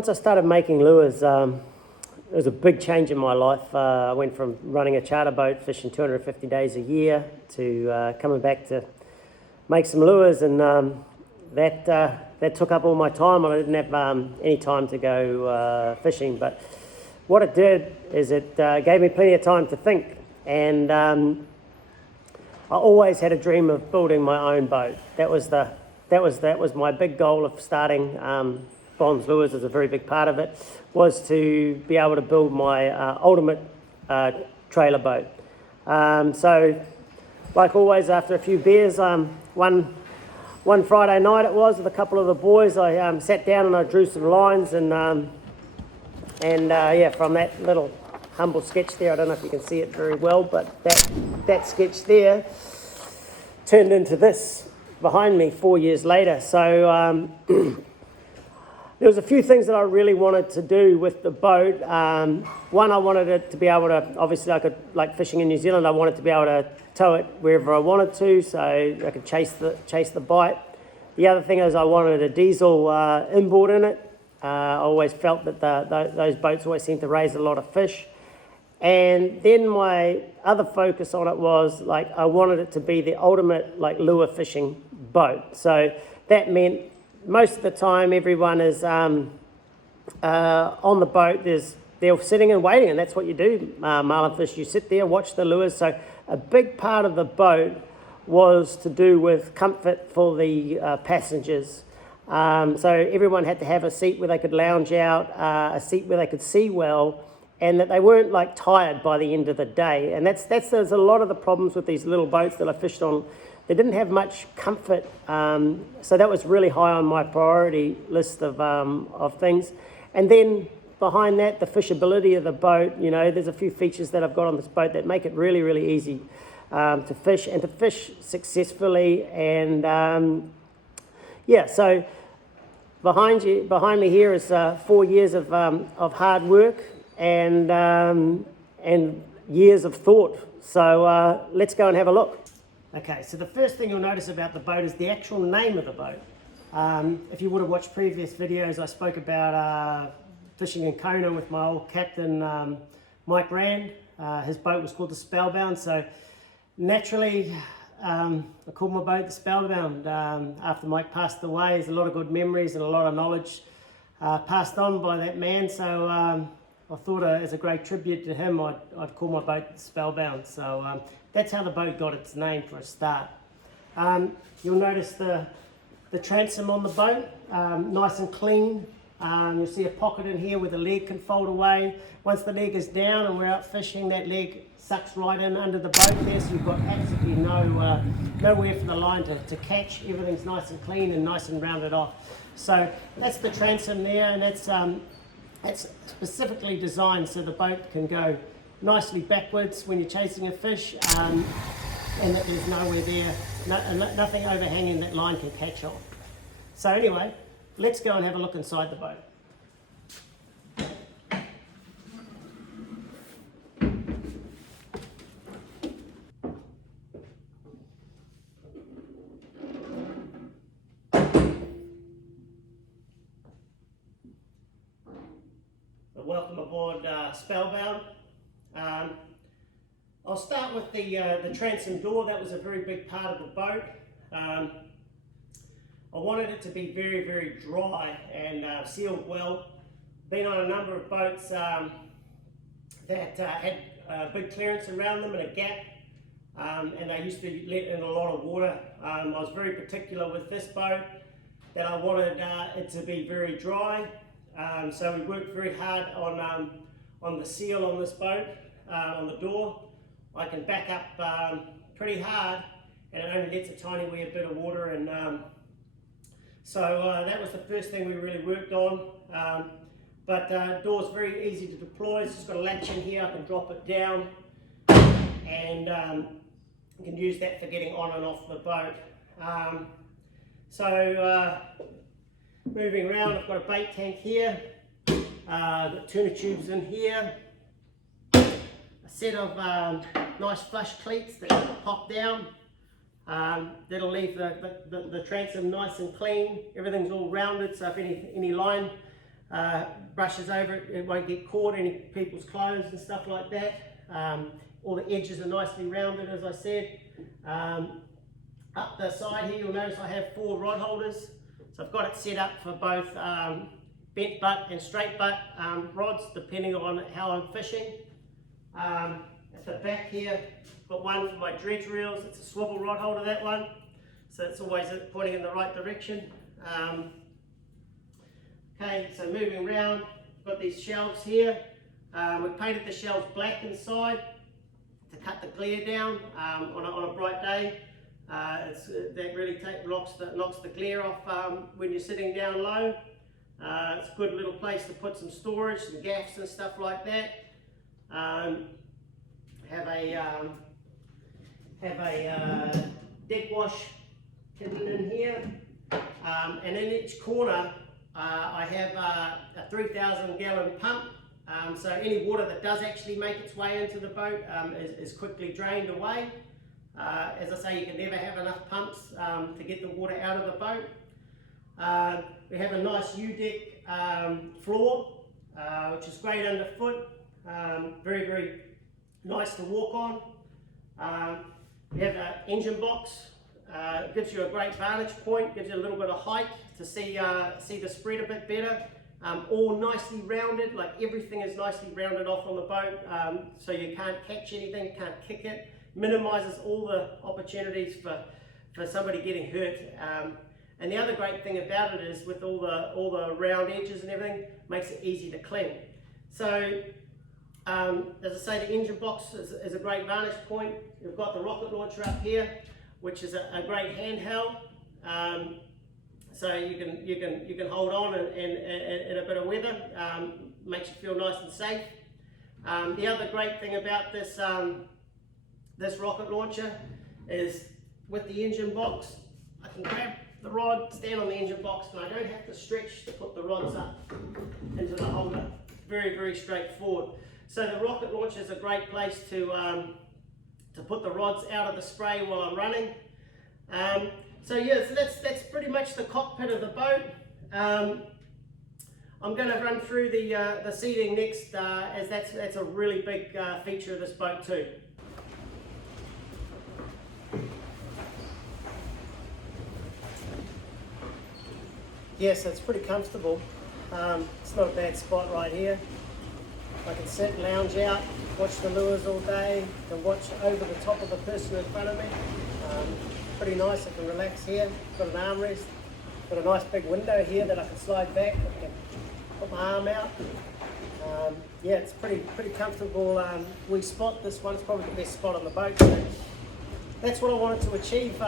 once I started making lures, it was a big change in my life. I went from running a charter boat, fishing 250 days a year, to coming back to make some lures, and that took up all my time. I didn't have any time to go fishing, but what it did is it gave me plenty of time to think, and I always had a dream of building my own boat. That was my big goal of starting Bonze Lures. Is a very big part of it, was to be able to build my ultimate trailer boat. So like always, after a few beers, one Friday night it was, with a couple of the boys, I sat down and I drew some lines, and yeah, from that little humble sketch there, I don't know if you can see it very well, but that sketch there turned into this behind me 4 years later. So there was a few things that I really wanted to do with the boat. One, I wanted it to be able to, obviously I could, like fishing in New Zealand, I wanted to be able to tow it wherever I wanted to, so I could chase the bite. The other thing is I wanted a diesel inboard in it. I always felt that those boats always seemed to raise a lot of fish. And then my other focus on it was, like, I wanted it to be the ultimate, like, lure fishing boat. So that meant most of the time everyone is on the boat, they're sitting and waiting, and that's what you do, marlin fish. You sit there, watch the lures. So a big part of the boat was to do with comfort for the passengers. So everyone had to have a seat where they could lounge out, a seat where they could see well, and that they weren't like tired by the end of the day. And there's a lot of the problems with these little boats that I fished on. They didn't have much comfort, so that was really high on my priority list of things. And then behind that, the fishability of the boat. You know, there's a few features that I've got on this boat that make it really, really easy to fish, and to fish successfully. And yeah, so behind me here is 4 years of hard work and years of thought. So let's go and have a look. Okay, so the first thing you'll notice about the boat is the actual name of the boat. If you would have watched previous videos, I spoke about fishing in Kona with my old captain, Mike Rand. His boat was called the Spellbound, so naturally I called my boat the Spellbound. After Mike passed away, there's a lot of good memories and a lot of knowledge passed on by that man, so I thought as a great tribute to him, I'd call my boat Spellbound. So that's how the boat got its name for a start. You'll notice the transom on the boat, nice and clean. You'll see a pocket in here where the leg can fold away. Once the leg is down and we're out fishing, that leg sucks right in under the boat there, so you've got absolutely nowhere for the line to catch. Everything's nice and clean and nice and rounded off. So that's the transom there, and that's specifically designed so the boat can go nicely backwards when you're chasing a fish, and that there's nowhere there, nothing overhanging that line can catch on. So anyway, let's go and have a look inside the boat. Welcome aboard Spellbound. I'll start with the transom door. That was a very big part of the boat. I wanted it to be very, very dry and sealed well. Been on a number of boats that had big clearance around them and a gap, and they used to let in a lot of water. I was very particular with this boat that I wanted it to be very dry. So we worked very hard on the seal on this boat, on the door. I can back up pretty hard, and it only lets a tiny wee bit of water, and so that was the first thing we really worked on. But the door's very easy to deploy. It's just got a latch in here. I can drop it down, and you can use that for getting on and off the boat. Moving around, I've got a bait tank here, got tuna tubes in here, a set of nice flush cleats that pop down. That'll leave the transom nice and clean. Everything's all rounded, so if any line brushes over it, it won't get caught any people's clothes and stuff like that. All the edges are nicely rounded, as I said. Up the side here, you'll notice I have 4 rod holders. So I've got it set up for both bent butt and straight butt rods, depending on how I'm fishing. At the back here, I've got one for my dredge reels. It's a swivel rod holder, that one. So it's always pointing in the right direction. Okay, so moving around, I've got these shelves here. We painted the shelves black inside to cut the glare down on a bright day. That really knocks the glare off when you're sitting down low. It's a good little place to put some storage, some gaffs and stuff like that. Have a deck wash hidden in here, and in each corner I have a 3,000 gallon pump. So any water that does actually make its way into the boat is quickly drained away. As I say, you can never have enough pumps to get the water out of the boat. We have a nice U-deck floor, which is great underfoot, very, very nice to walk on. We have an engine box. It gives you a great vantage point, gives you a little bit of height to see the spread a bit better. All nicely rounded, like everything is nicely rounded off on the boat, so you can't catch anything, can't kick it. Minimises all the opportunities for somebody getting hurt. And the other great thing about it is with all the round edges and everything, makes it easy to clean. So as I say, the engine box is a great vantage point. You've got the rocket launcher up here, which is a great handheld. So you can hold on in a bit of weather. Makes you feel nice and safe. The other great thing about this this rocket launcher is with the engine box, I can grab the rod, stand on the engine box, and I don't have to stretch to put the rods up into the holder. Very, very straightforward. So the rocket launcher is a great place to put the rods out of the spray while I'm running. So yeah, so that's pretty much the cockpit of the boat. I'm going to run through the seating next, as that's a really big feature of this boat too. Yes, it's pretty comfortable. It's not a bad spot right here. I can sit, lounge out, watch the lures all day, can watch over the top of the person in front of me. Pretty nice, I can relax here. Got an armrest, got a nice big window here that I can slide back. I can put my arm out. Yeah, it's pretty comfortable wee spot. This one's probably the best spot on the boat. So that's what I wanted to achieve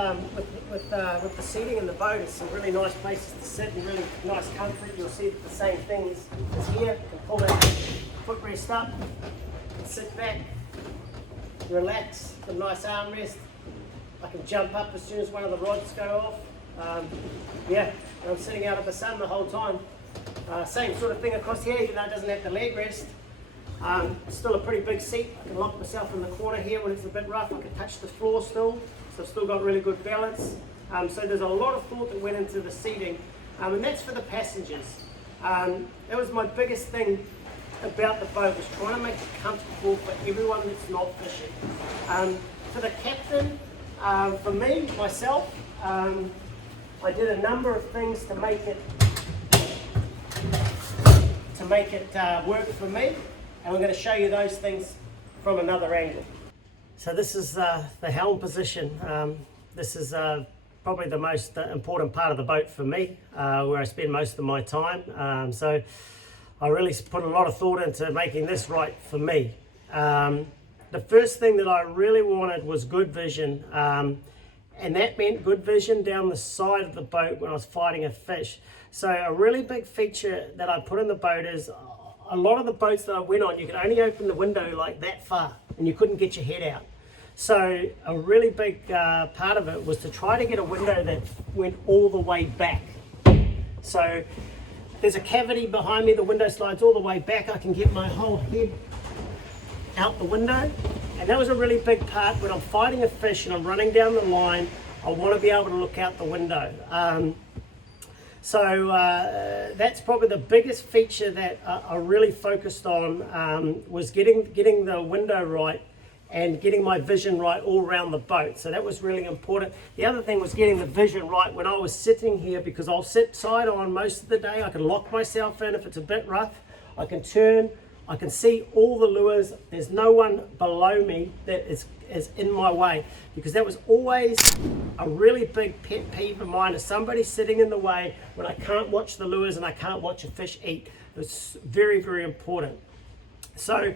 with the seating in the boat. It's some really nice places to sit and really nice comfort. You'll see the same things as here. You can pull that footrest up and sit back, relax, a nice armrest. I can jump up as soon as one of the rods go off. Yeah, I'm sitting out of the sun the whole time. Same sort of thing across here, even though it doesn't have the leg rest. Still a pretty big seat. I can lock myself in the corner here when it's a bit rough. I can touch the floor still, so I've still got really good balance. So there's a lot of thought that went into the seating, and that's for the passengers. That was my biggest thing about the boat, was trying to make it comfortable for everyone that's not fishing. For the captain, for me, myself, I did a number of things to make it work for me, and we're going to show you those things from another angle. So this is the helm position. This is probably the most important part of the boat for me, where I spend most of my time. So I really put a lot of thought into making this right for me. The first thing that I really wanted was good vision, and that meant good vision down the side of the boat when I was fighting a fish. So a really big feature that I put in the boat is a lot of the boats that I went on, you could only open the window like that far and you couldn't get your head out. So a really big part of it was to try to get a window that went all the way back. So there's a cavity behind me, the window slides all the way back. I can get my whole head out the window, and that was a really big part. When I'm fighting a fish and I'm running down the line, I want to be able to look out the window. So that's probably the biggest feature that I really focused on, was getting the window right and getting my vision right all around the boat. So that was really important. The other thing was getting the vision right when I was sitting here, because I'll sit side on most of the day. I can lock myself in if it's a bit rough. I can turn, I can see all the lures. There's no one below me that is in my way, because that was always a really big pet peeve of mine, is somebody sitting in the way when I can't watch the lures and I can't watch a fish eat. It's very, very important. So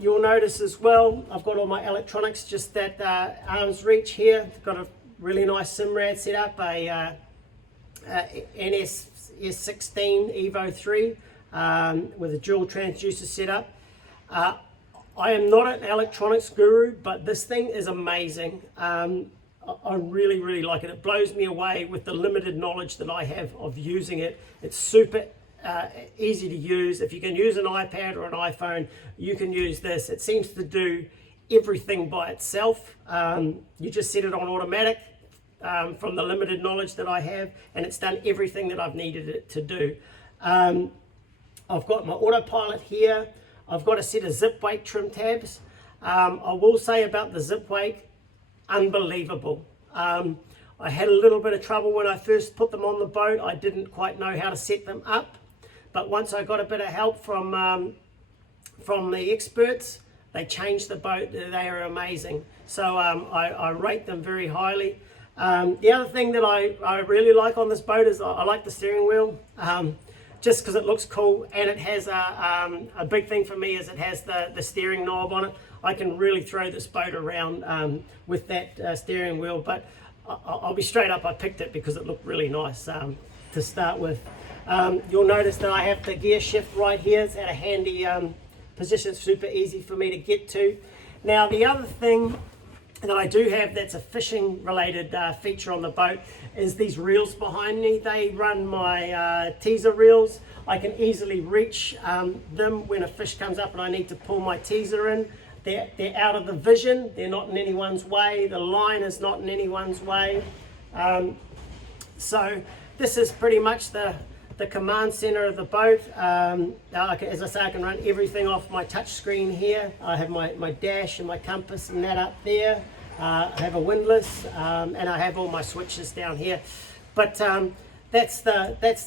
you'll notice as well, I've got all my electronics just at arm's reach here. I've got a really nice Simrad set up, a NS16 Evo 3 with a dual transducer setup. I am not an electronics guru, but this thing is amazing. I really, really like it. It blows me away with the limited knowledge that I have of using it. It's super easy to use. If you can use an iPad or an iPhone, you can use this. It seems to do everything by itself. You just set it on automatic from the limited knowledge that I have, and it's done everything that I've needed it to do. I've got my autopilot here. I've got a set of zip weight trim tabs. I will say about the zip weight, unbelievable. I had a little bit of trouble when I first put them on the boat. I didn't quite know how to set them up, but once I got a bit of help from the experts, they changed the boat. They are amazing. So I rate them very highly. The other thing that I really like on this boat is I like the steering wheel. Just because it looks cool, and it has a big thing for me is it has the steering knob on it. I can really throw this boat around with that steering wheel, but I'll be straight up, I picked it because it looked really nice to start with. You'll notice that I have the gear shift right here. It's at a handy position, super easy for me to get to. Now the other thing that I do have that's a fishing related feature on the boat is these reels behind me. They run my teaser reels. I can easily reach them when a fish comes up and I need to pull my teaser in. They're out of the vision. They're not in anyone's way. The line is not in anyone's way. So this is pretty much the command center of the boat. As I say, I can run everything off my touch screen here. I have my dash and my compass and that up there. I have a windlass, and I have all my switches down here. But that's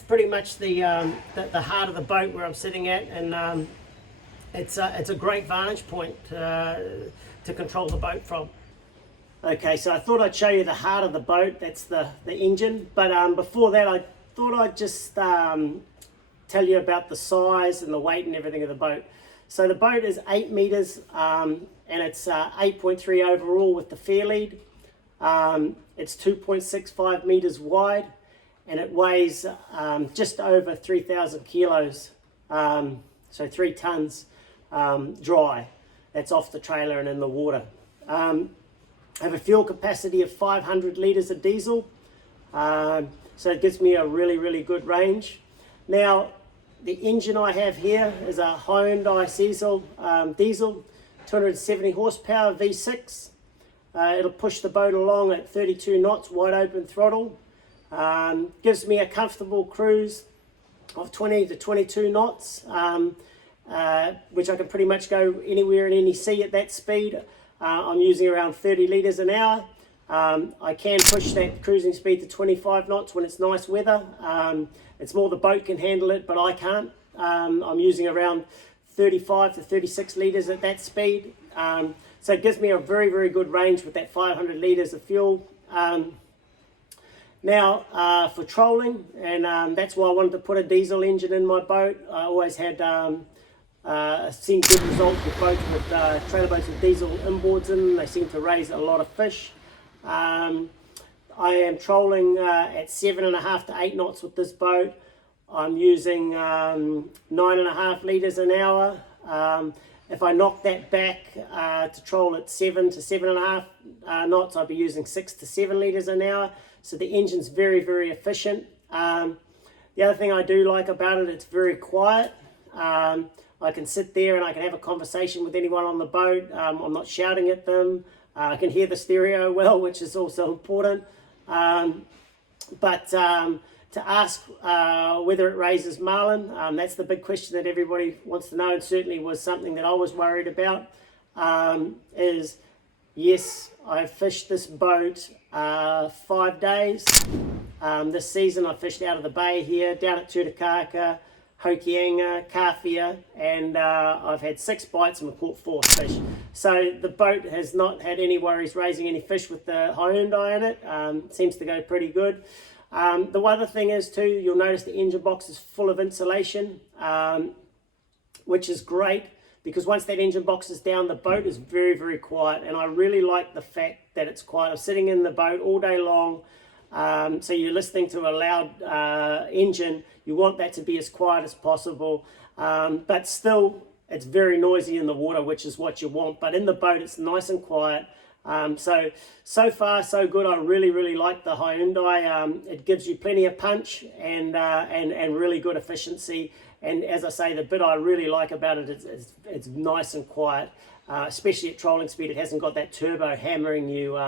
pretty much the heart of the boat where I'm sitting at, and it's a great vantage point to control the boat from. Okay, so I thought I'd show you the heart of the boat. That's the engine. But before that, I thought I'd just tell you about the size and the weight and everything of the boat. So the boat is 8 meters and it's 8.3 overall with the fair lead. It's 2.65 meters wide, and it weighs just over 3,000 kilos, so 3 tons dry. That's off the trailer and in the water. I have a fuel capacity of 500 litres of diesel. So it gives me a really, really good range. Now, the engine I have here is a Hyundai diesel, 270 horsepower V6. It'll push the boat along at 32 knots, wide open throttle. Gives me a comfortable cruise of 20 to 22 knots, which I can pretty much go anywhere in any sea at that speed. I'm using around 30 litres an hour. I can push that cruising speed to 25 knots when it's nice weather. It's more the boat can handle it, but I can't. I'm using around 35 to 36 litres at that speed. So it gives me a very, very good range with that 500 litres of fuel. Now for trolling, and that's why I wanted to put a diesel engine in my boat. I always had seen good results with boats with trailer boats with diesel inboards in them. They seem to raise a lot of fish. I am trolling at 7.5 to 8 knots with this boat. I'm using 9.5 litres an hour. If I knock that back to troll at 7 to 7.5 knots, I'll be using 6 to 7 litres an hour. So the engine's very, very efficient. The other thing I do like about it, it's very quiet. I can sit there and I can have a conversation with anyone on the boat. I'm not shouting at them. I can hear the stereo well, which is also important. But to ask whether it raises marlin. That's the big question that everybody wants to know, and certainly was something that I was worried about. Is yes, I fished this boat 5 days. This season I fished out of the bay here, down at Tutakaka, Hokianga, Kawhia, and I've had 6 bites and we've caught 4 fish. So the boat has not had any worries raising any fish with the Hyundai in it. Seems to go pretty good. The other thing is too, you'll notice the engine box is full of insulation, which is great, because once that engine box is down, the boat is very, very quiet, and I really like the fact that it's quiet. I'm sitting in the boat all day long, so you're listening to a loud engine. You want that to be as quiet as possible, but still it's very noisy in the water, which is what you want. But in the boat, it's nice and quiet. So far so good. I really like the Hyundai. It gives you plenty of punch and really good efficiency. And as I say, the bit I really like about it is it's nice and quiet, especially at trolling speed. It hasn't got that turbo hammering you,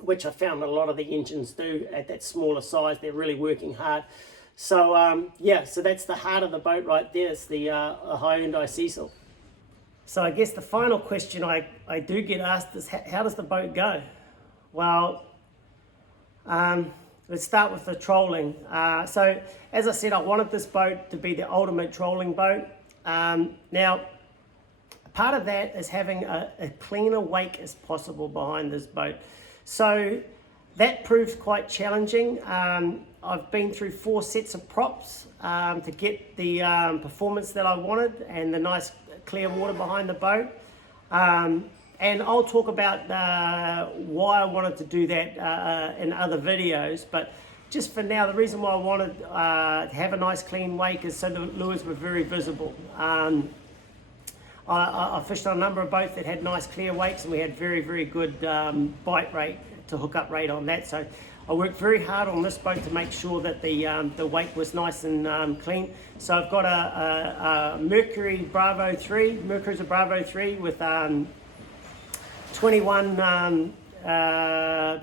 which I found a lot of the engines do at that smaller size. They're really working hard. So yeah, so that's the heart of the boat right there. It's the Hyundai Cecil. So I guess the final question I do get asked is, how does the boat go? Well, let's start with the trolling. So as I said, I wanted this boat to be the ultimate trolling boat. Now, part of that is having a cleaner wake as possible behind this boat. So that proved quite challenging. I've been through 4 sets of props to get the performance that I wanted and the nice clear water behind the boat. And I'll talk about why I wanted to do that in other videos, but just for now, the reason why I wanted to have a nice clean wake is so the lures were very visible. I fished on a number of boats that had nice clear wakes, and we had very good bite rate to hook up rate on that. So I worked very hard on this boat to make sure that the wake was nice and clean. So I've got a Mercury Bravo 3, Mercury's a Bravo 3 with 21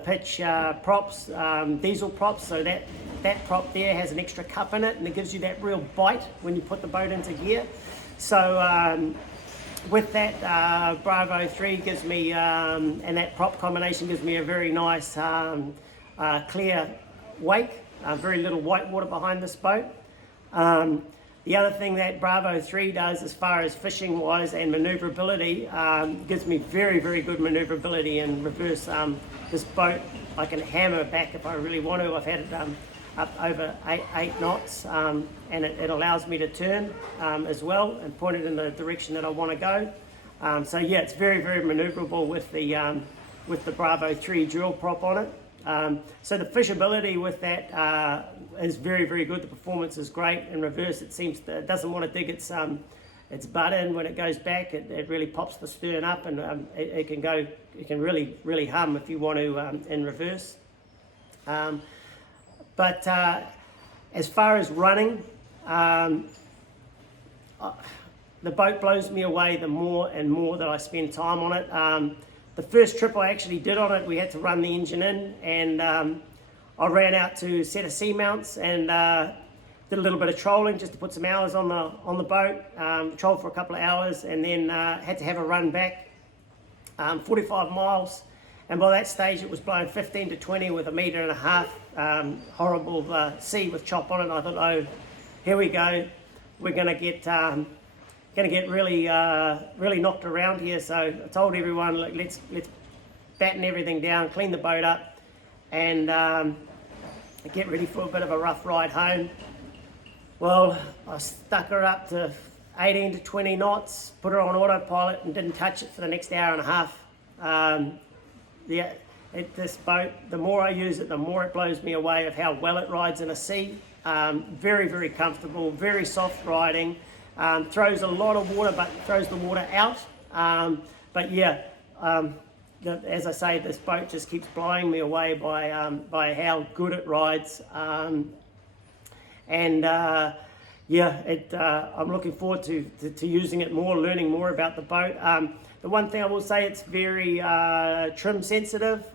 pitch props, diesel props. So that prop there has an extra cup in it, and it gives you that real bite when you put the boat into gear. So with that, Bravo 3 gives me, and that prop combination gives me a very nice clear wake, very little white water behind this boat. The other thing that Bravo 3 does as far as fishing wise and maneuverability, gives me very good maneuverability in reverse. This boat I can hammer back if I really want to. I've had it up over 8 knots, and it allows me to turn as well and point it in the direction that I want to go. So yeah, it's very maneuverable with the Bravo 3 drill prop on it. So the fishability with that is very good. The performance is great. In reverse, it doesn't want to dig its butt in when it goes back. It really pops the stern up, and it can really hum if you want to in reverse. But as far as running, the boat blows me away the more and more that I spend time on it. The first trip I actually did on it, we had to run the engine in, and I ran out to set of seamounts and did a little bit of trolling just to put some hours on the boat. Trolled for a couple of hours, and then had to have a run back, 45 miles. And by that stage, it was blowing 15 to 20 with 1.5 meters, horrible sea with chop on it. And I thought, oh, here we go. We're going to get really knocked around here. So I told everyone, look, let's batten everything down, clean the boat up, and get ready for a bit of a rough ride home. Well, I stuck her up to 18 to 20 knots, put her on autopilot, and didn't touch it for the next hour and a half. This boat, the more I use it, the more it blows me away of how well it rides in a sea. Very comfortable, very soft riding. Throws a lot of water, but throws the water out. But yeah, as I say, this boat just keeps blowing me away by how good it rides. I'm looking forward to using it more, learning more about the boat. The one thing I will say, it's very trim sensitive.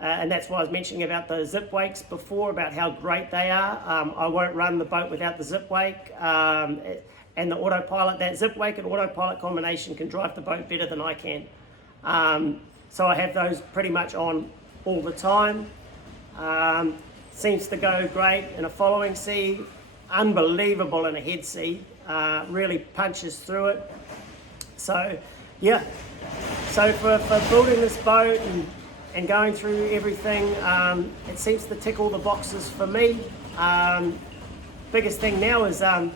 and that's why I was mentioning about the zip wakes before, about how great they are. I won't run the boat without the zip wake, and the autopilot. That zip wake and autopilot combination can drive the boat better than I can. So I have those pretty much on all the time. Seems to go great in a following sea, unbelievable in a head sea, really punches through it. So yeah, so for building this boat and going through everything, it seems to tick all the boxes for me. Biggest thing now is I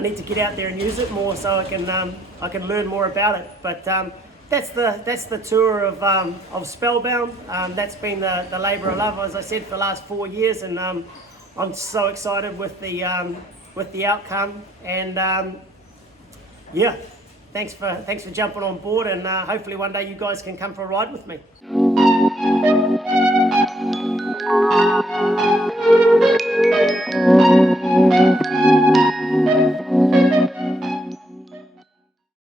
need to get out there and use it more so I can learn more about it. But that's the tour of Spellbound. That's been the labour of love, as I said, for the last 4 years, and I'm so excited with the outcome. And yeah, thanks for jumping on board, and hopefully one day you guys can come for a ride with me.